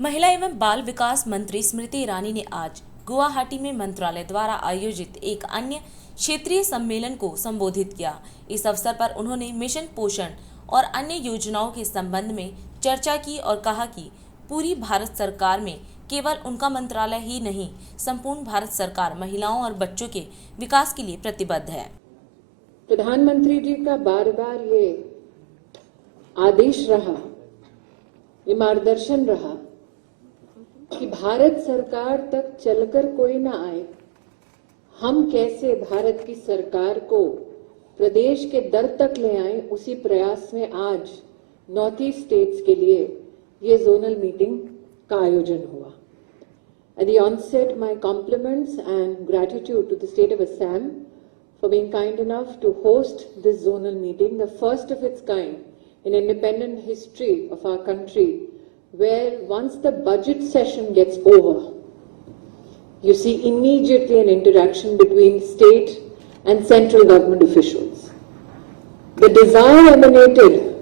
महिला एवं बाल विकास मंत्री स्मृति ईरानी ने आज गुवाहाटी में मंत्रालय द्वारा आयोजित एक अन्य क्षेत्रीय सम्मेलन को संबोधित किया। इस अवसर पर उन्होंने मिशन पोषण और अन्य योजनाओं के संबंध में चर्चा की और कहा कि पूरी भारत सरकार में केवल उनका मंत्रालय ही नहीं, संपूर्ण भारत सरकार महिलाओं और बच्चों के विकास के लिए प्रतिबद्ध है। प्रधानमंत्री जी का बार बार ये आदेश रहा, ये मार्गदर्शन रहा कि भारत सरकार तक चलकर कोई ना आए, हम कैसे भारत की सरकार को प्रदेश के दर तक ले आए। उसी प्रयास में आज नॉर्थ ईस्ट स्टेट्स के लिए ये जोनल मीटिंग का आयोजन हुआ। At the onset, my compliments and gratitude to the state of Assam for being kind enough to host this zonal meeting, the first of its kind in independent history of our country, where once the budget session gets over, you see immediately an interaction between state and central government officials. The desire emanated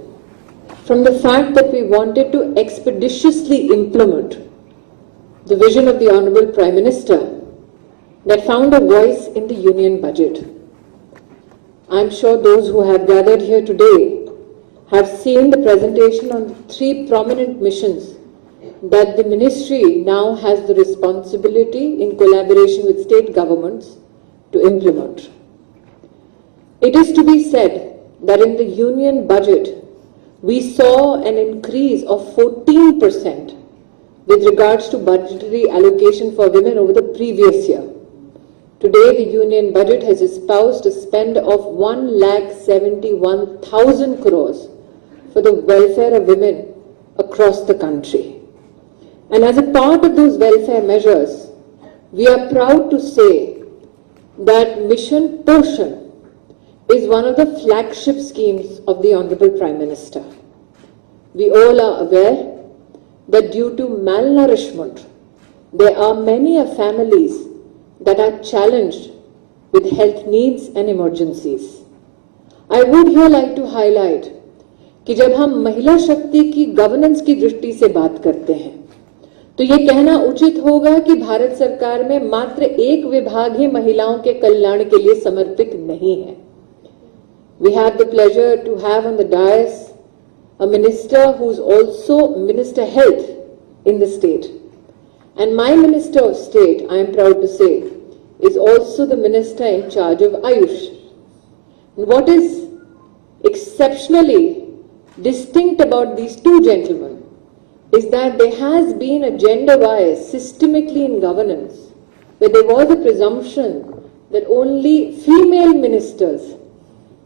from the fact that we wanted to expeditiously implement the vision of the Honorable Prime Minister that found a voice in the Union budget. I'm sure those who have gathered here today have seen the presentation on the three prominent missions that the ministry now has the responsibility in collaboration with state governments to implement. It is to be said that in the Union budget, we saw an increase of 14% with regards to budgetary allocation for women over the previous year. Today, the Union budget has espoused a spend of 1,71,000 crores for the welfare of women across the country. And as a part of those welfare measures, we are proud to say that Mission Poshan is one of the flagship schemes of the Honorable Prime Minister. We all are aware that due to malnourishment, there are many families that are challenged with health needs and emergencies. I would here like to highlight कि जब हम महिला शक्ति की governance की दृष्टि से बात करते हैं तो ये कहना उचित होगा कि भारत सरकार में मात्र एक विभाग ही महिलाओं के कल्याण के लिए समर्पित नहीं है। We have the pleasure to have on the dais a minister who is also Minister Health in the state. And my Minister of State, I am proud to say, is also the Minister in charge of Ayush. And what is exceptionally distinct about these two gentlemen is that there has been a gender bias systemically in governance, where there was a presumption that only female ministers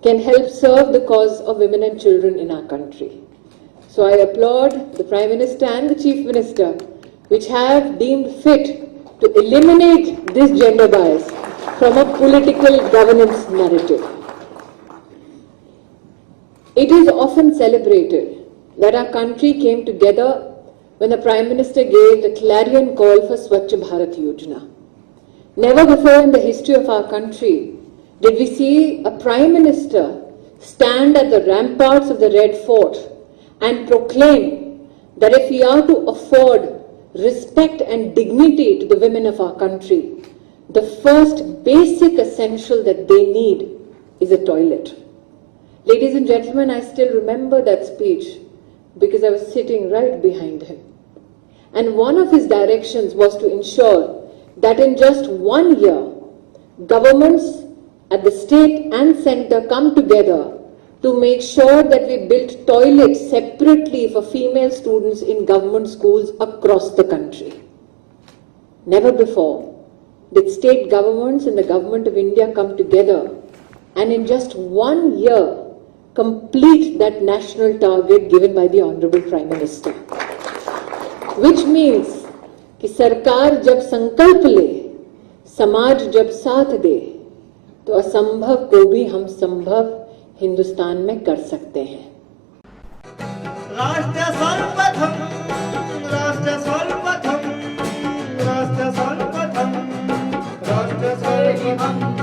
can help serve the cause of women and children in our country. So I applaud the Prime Minister and the Chief Minister, which have deemed fit to eliminate this gender bias from a political governance narrative. It is often celebrated that our country came together when the Prime Minister gave the clarion call for Swachh Bharat Yojana. Never before in the history of our country did we see a Prime Minister stand at the ramparts of the Red Fort and proclaim that if we are to afford respect and dignity to the women of our country, the first basic essential that they need is a toilet. Ladies and gentlemen, I still remember that speech because I was sitting right behind him. And one of his directions was to ensure that in just 1 year, governments at the state and center come together to make sure that we build toilets separately for female students in government schools across the country. Never before did state governments and the government of India come together and in just 1 year complete that national target given by the Honorable Prime Minister. Which means कि सरकार जब संकल्प ले, समाज जब साथ दे, तो असंभव को भी हम संभव हिंदुस्तान में कर सकते हैं। राष्ट्र सर्वप्रथम, राष्ट्र सर्वप्रथम, राष्ट्र सर्वप्रथम, राष्ट्र सर्वप्रथम।